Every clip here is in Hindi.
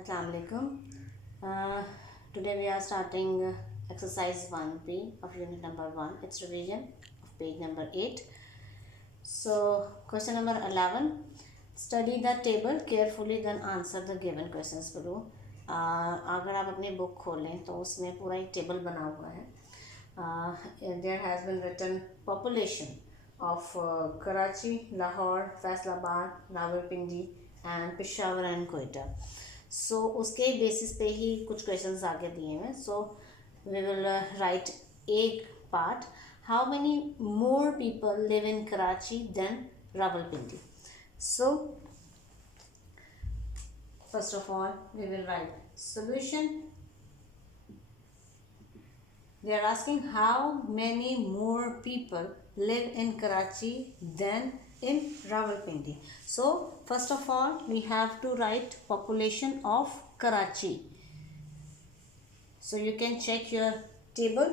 Assalamu alaikum. Today we are starting exercise 1B of unit number 1. It's revision of page number 8. So question number 11. Study the table carefully then answer the given questions below. अगर आप अपनी बुक खोलें तो उसमें पूरा एक टेबल बना हुआ है. There has been written population of Karachi, Lahore, Faisalabad, Rawalpindi and Peshawar and Quetta. सो उसके बेसिस पे ही कुछ क्वेश्चंस आगे दिए हैं. सो वी विल राइट एक part. How many more people live in Karachi than Rawalpindi. So first of all we will write solution. They are asking how many more people live in Karachi than in Rawalpindi. So first of all we have to write population of Karachi. So you can check your table.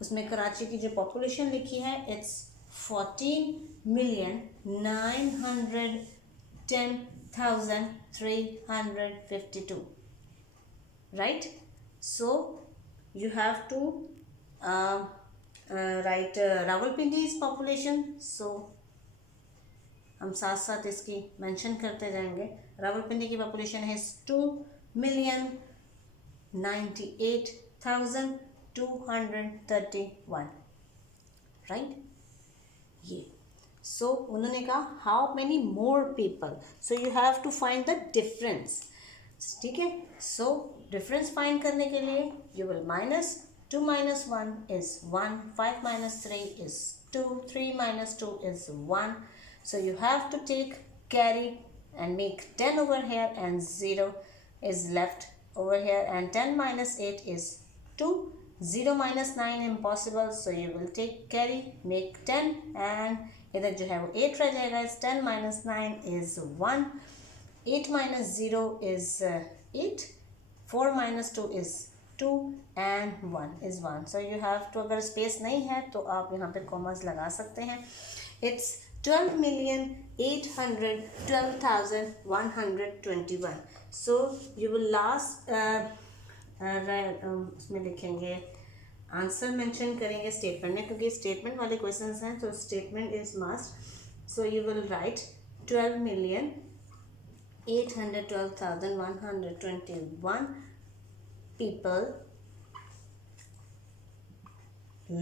उसमें कराची की जो population लिखी है it's 14,910,352. Right? So you have to write Rawalpindi's population. So हम साथ साथ इसकी मेंशन करते जाएंगे. रावलपिंडी की पॉपुलेशन है 2,98,231. राइट. ये सो उन्होंने कहा how many more people. So you have to find the difference. ठीक है. सो डिफरेंस फाइंड करने के लिए you will minus 2 minus 1 is 1, 5 minus 3 is 2, 3 minus 2 is 1. So you have to take carry and make 10 over here and 0 is left over here, and 10 minus 8 is 2. 0 minus 9 impossible, so you will take carry, make 10, and इधर जो है वो 8 रह जाएगा. 10 minus 9 is 1. 8 minus 0 is 8. 4 minus 2 is 2 and 1 is 1. So you have to, अगर स्पेस नहीं है तो आप यहाँ पे कॉमर्स लगा सकते हैं. It's 12,812,121. So you will last उसमें लिखेंगे आंसर मेंशन करेंगे स्टेटमेंट में, क्योंकि स्टेटमेंट वाले क्वेश्चंस हैं तो statement is must. So you will write 12,812,121 people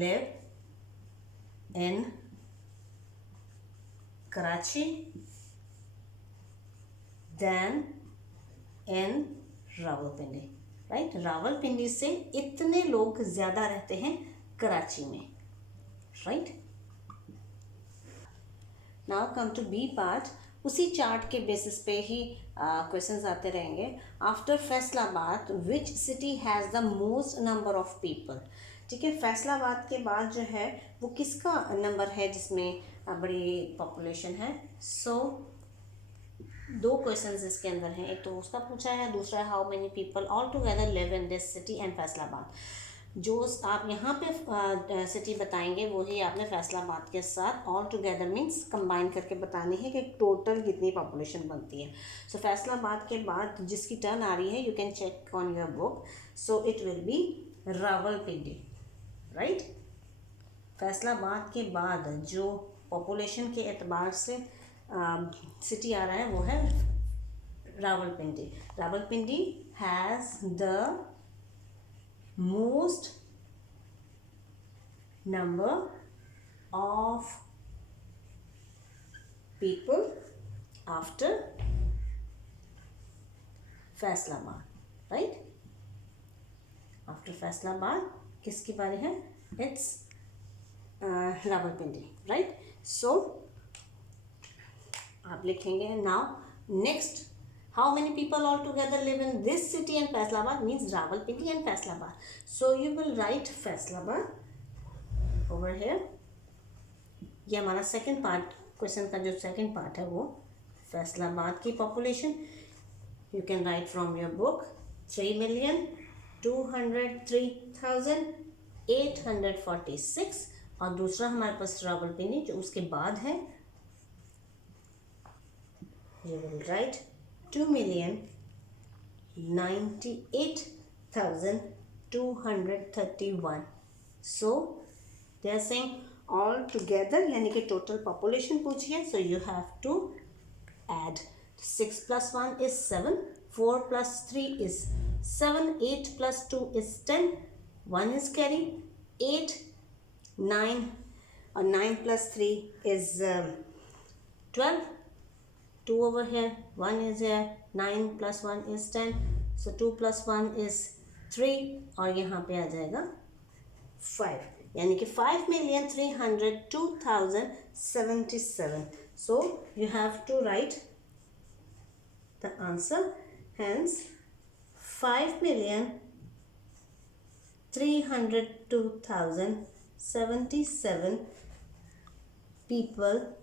live in Karachi than in Rawalpindi. Right? Rawalpindi से इतने लोग ज़्यादा रहते हैं कराची में. Right? Now come to B part. उसी चार्ट के बेसिस पे ही क्वेश्चंस आते रहेंगे. After Faisalabad which city has the most number of people. ठीक है. फैसलाबाद के बाद जो है वो किसका नंबर है जिसमें बड़ी पॉपुलेशन है. सो दो क्वेश्चंस इसके अंदर हैं. एक तो उसका पूछा है, दूसरा है how many people all together live in this city and Faisalabad. जो आप यहाँ पे सिटी बताएंगे वही आपने फैसलाबाद के साथ ऑल टुगेदर मीन्स कंबाइन करके बतानी है कि टोटल कितनी पॉपुलेशन बनती है. सो फैसलाबाद के बाद जिसकी टर्न आ रही है you can check on your book. So it will be Rawalpindi. Right. Faisalabad के बाद जो पॉपुलेशन के एतबार से सिटी आ रहा है वो है Rawalpindi. Rawalpindi has the most number of people after Faisalabad. Right? After Faisalabad किसकी बारी है? It's Rawalpindi. Right? So आप लिखेंगे now next. How many people altogether live in this city and Faisalabad means Rawalpindi and Faisalabad. So you will write Faisalabad over here. ये हमारा सेकंड पार्ट, क्वेश्चन का जो सेकंड पार्ट है वो फैसलाबाद की population. You can write from your book 3,203,846. और दूसरा हमारे पास रावलपिंडी जो उसके बाद है. You will write 2,203,846 98,231. So they are saying all together, यानी कि total population पूछी है, so you have to add. 6 plus 1 is 7, 4 plus 3 is 7, 8 plus 2 is 10, 1 is carry, 8, 9, or 9 plus 3 is 12, 2 over here, 1 is here, 9 plus 1 is 10, so 2 plus 1 is 3, और यहाँ पे आ जाएगा 5, यानी कि 5,302,077. So you have to write the answer, hence 5,302,077 people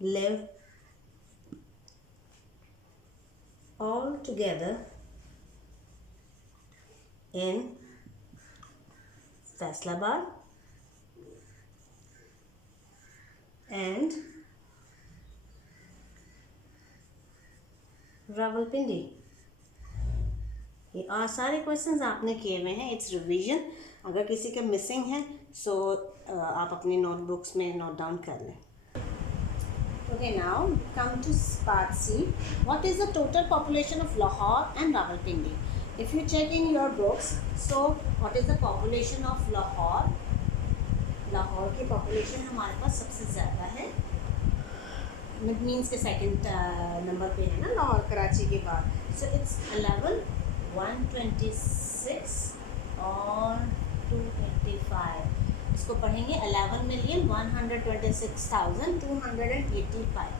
live all together in Faisalabad and Rawalpindi. ये सारे क्वेश्चंस आपने किए हुए हैं. It's revision. अगर किसी का मिसिंग है सो आप अपनी नोटबुक्स में नोट डाउन कर लें. Okay, now come to part C. What is the total population of Lahore and Rawalpindi? If you check in your books, so what is the population of Lahore? Lahore की population हमारे पास सबसे ज़्यादा है. It means के second number पे है ना लाहौर कराची के बाद. So it's 11,126 और 285. इसको पढ़ेंगे 11,126,285.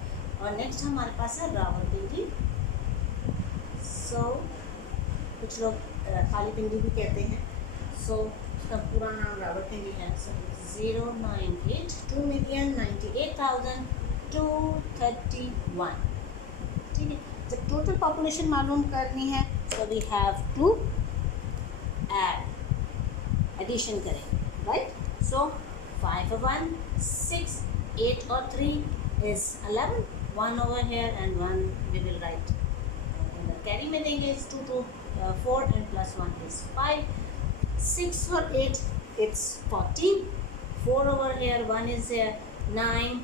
और नेक्स्ट हमारे पास है रावलपिंडी. सो कुछ लोग खाली पिंडी भी कहते हैं. सो उसका पूरा नाम रावलपिंडी है. सो 098 2,98,231. ठीक है. जब टोटल पॉपुलेशन मालूम करनी है so we have to add, addition करें, राइट. So 5 और 1 6, 8 और 3 is 11, 1 over here and 1 we will write in the carry में देंगे. is 2 to 4 and plus 1 is 5, 6 और 8 it's 14, 4 over here, 1 is here, 9,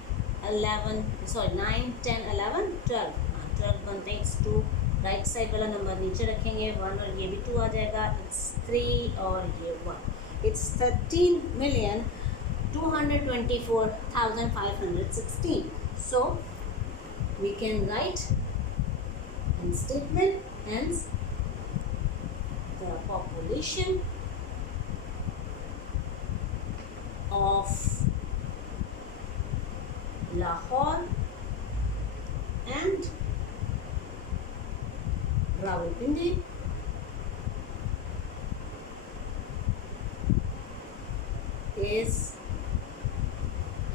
11, sorry 9, 10, 11, 12. 12 बनते हैं. it's 2. राइट साइड वाला नंबर नीचे रखेंगे. 1 और ये भी 2 आ जाएगा. it's 3 और ये 1. It's 13,224,516. So we can write in statement, hence the population of Lahore and Rawalpindi is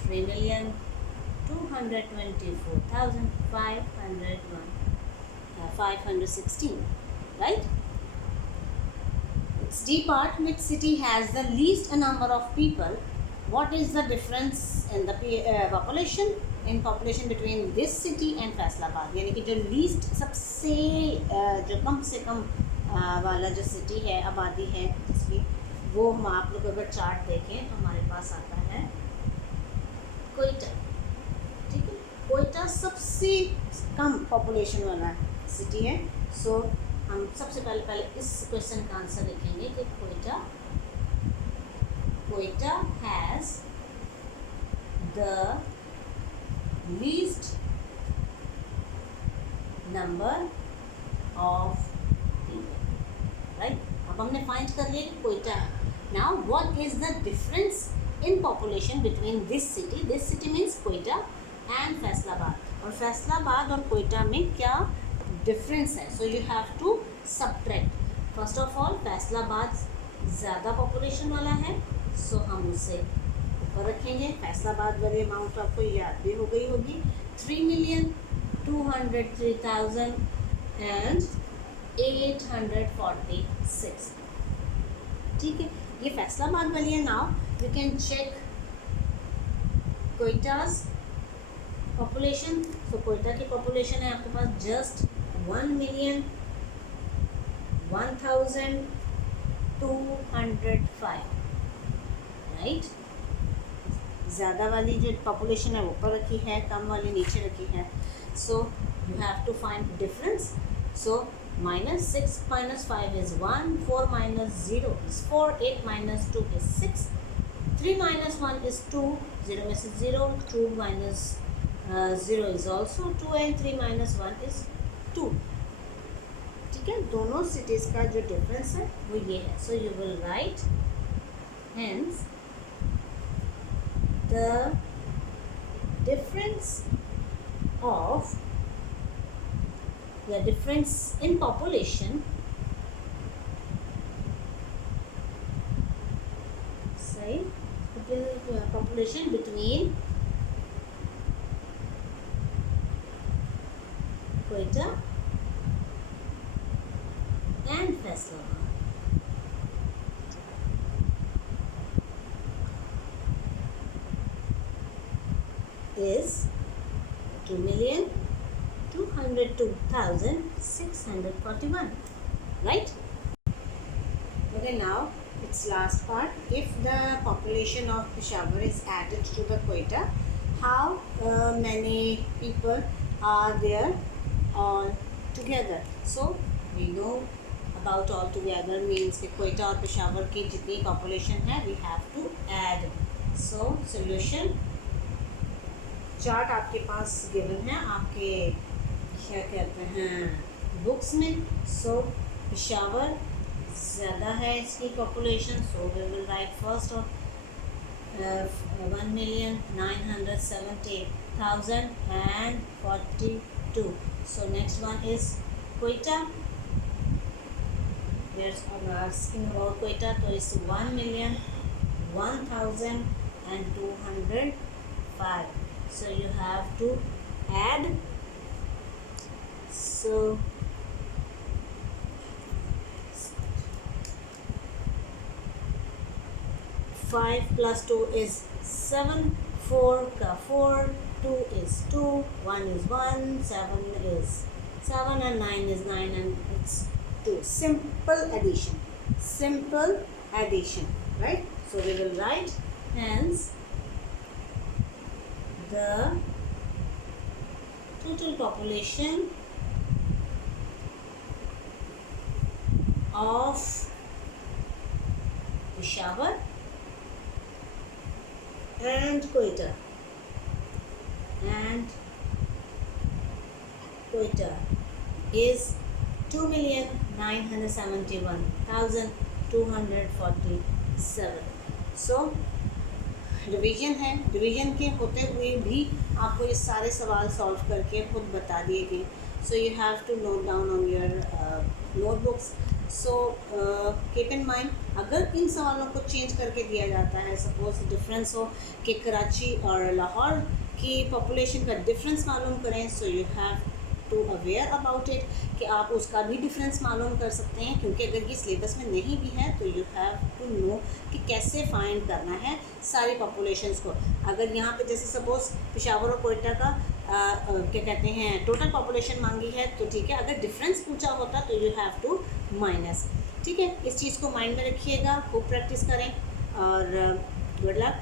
3,224,516. Right? It's D part. Which city has the least number of people? What is the difference in the population between this city and Faisalabad? यानी कि जो least सबसे जो कम से कम वाला जो city है, आबादी है जिसकी, वो हम आप लोग अगर चार्ट देखें तो हमारे पास आता है कोयटा. ठीक है. कोयटा सबसे कम पॉपुलेशन वाला सिटी है. सो हम सबसे पहले इस क्वेश्चन का आंसर लिखेंगे कि Quetta has the least number of people. Right. अब हमने फाइंड कर लिया कि कोयटा है. Now what is the difference in population between this city? This city means Quetta and Faisalabad. और फैसलाबाद और कोयटा में क्या डिफरेंस है? So you have to subtract. First of all Faisalabad ज़्यादा पॉपुलेशन वाला है, so हम उसे ऊपर रखेंगे. फैसलाबाद वाले अमाउंट आपको याद भी हो गई होगी. 3,203,846. ठीक है. ये फैसलाबाद वाली है. Now you can check Quetta's population. So Quetta की पॉपुलेशन है आपके पास जस्ट 1,01,205, राइट। ज़्यादा वाली जो पॉपुलेशन है वो ऊपर रखी है, कम वाली नीचे रखी है। So you have to find difference. So -6 - 5 is 1, 4 - 0 is 4, 8 - 2 is 6, 3 - 1 is 2, 0 में से 0, 2 - 0 is also 2 and 3 - 1 is 2। ठीक है, दोनों सिटीज़ का जो डिफरेंस है वो ये है। So you will write hence the difference in population between Quetta and Faisalabad is 2,202,641, right? Okay, now its last part. If the population of Peshawar is added to the Quetta, how many people are there all together? So we know about all together means कि Quetta और Peshawar की जितनी population है we have to add. So solution chart आपके पास गिवन है आपके क्या कहते हैं बुक्स में। सो पेशावर ज़्यादा है इसकी population, so we will write first of 1,970,042। So next one is Quetta, we are asking about Quetta, तो इस 1,01,205। So you have to add. So 5 + 2 is 7, 4 का 4, 2 is 2, 1 is 1, 7 is 7 and 9 is 9 and it's 2. Simple addition, right? So we will write hence the total population of Peshawar and Quetta is 2,971,247. So revision है, रिवीजन के होते हुए भी आपको ये सारे सवाल सॉल्व करके खुद बता दिए गए। So you have to note down on your notebooks. So keep in mind, अगर इन सवालों को चेंज करके दिया जाता है, सपोज डिफरेंस हो कि कराची और लाहौर की पॉपुलेशन का डिफरेंस मालूम करें, so you have to aware about it कि आप उसका भी डिफरेंस मालूम कर सकते हैं, क्योंकि अगर ये सिलेबस में नहीं भी है तो यू हैव टू नो कि कैसे फाइंड करना है सारी पॉपुलेशंस को। अगर यहाँ पे जैसे सपोज पेशावर और क्वेटा का क्या कहते हैं टोटल पॉपुलेशन मांगी है तो ठीक है, अगर डिफरेंस पूछा होता तो यू हैव टू माइनस। ठीक है, इस चीज़ को माइंड में रखिएगा, खूब प्रैक्टिस करें और गुड लक।